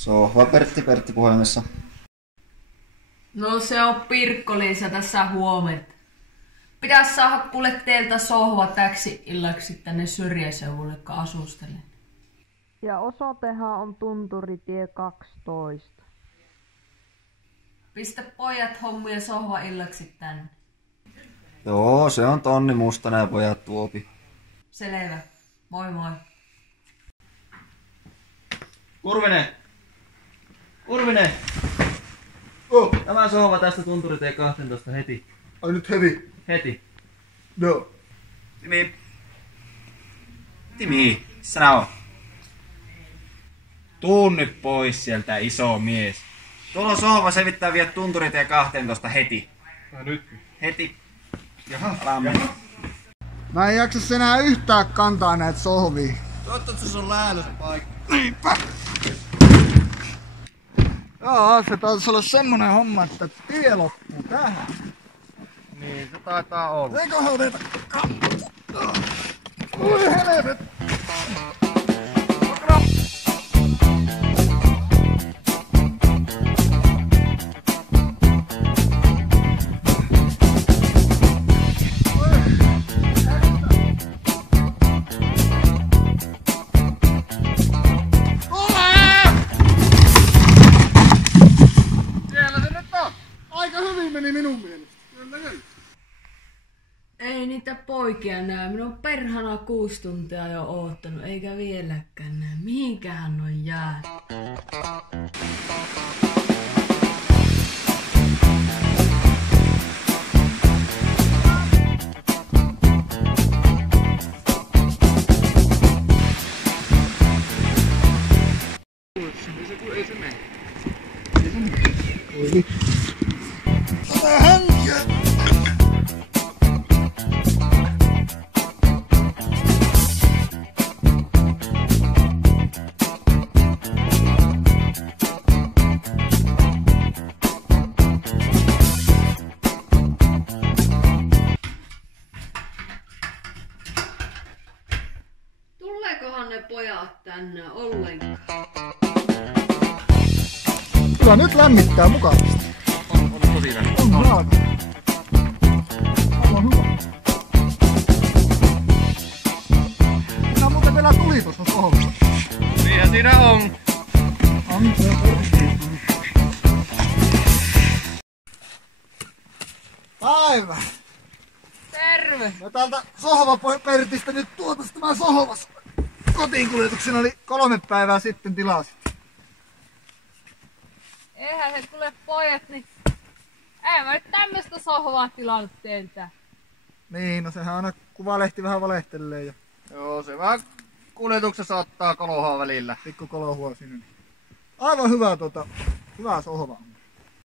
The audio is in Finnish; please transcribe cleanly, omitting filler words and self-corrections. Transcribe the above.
Sohva Pertti puhelimessa. No se on Pirkko-Liisa tässä huomenta. Pitäis saada kuule teiltä sohva täksi illaksi tänne syrjäseudulle, kun asustelen. Ja osoitehan on Tunturitie 12. Pistä pojat hommia sohva illaksi tänne. Joo, se on Tonni Mustonen ja pojat tuopi. Selvä. Moi moi. Kurvinen! Kurvinen! Tämä sohva tästä Tunturitie 12 heti. Ai nyt heti? Heti. Joo. Timi, missä on? Tuu nyt pois sieltä, iso mies. Tuolla on sohva, se pitää viedä Tunturitie 12 heti. Nyt? Heti. Jaha, alamme. Mä en jaksa enää yhtään kantaa näitä sohvia. Toivottavasti se on lähellä se paikka. Niinpä! Joo, se taisi olla semmonen homma, että tie loppuu tähän. Niin, se taitaa olla. Eiköhän oteta Oi helvet! Aika hyvin meni minun mielestä. Kyllä. Ei niitä poikia näe. Minä on perhana 6 tuntia jo oottanut, eikä vieläkään näe. Mihinkähän on jäänyt? Ei se mene. Oi. Hänkiä! Tuleekohan ne pojat tänne ollenkaan? Kyllä nyt lämmittää mukavasti. On tosi lämmin. On raaka. On hyvä. Siinä on muuten vielä tuli tuossa sohvassa. Niinhän siinä on. Päivä! Terve! Mä täältä sohvapertistä nyt tuotas tämä sohvas. Kotiinkuljetuksena oli 3 päivää sitten tilasin. Eihän se tule pojat, niin ei mä nyt tämmöstä sohvaa tilannut teiltä. Niin, no sehän aina kuvalehti vähän valehtelee ja Joo, se vähän kuljetuksessa ottaa kolohaa välillä. pikku kolohua sinne. Aivan hyvä hyvä sohva.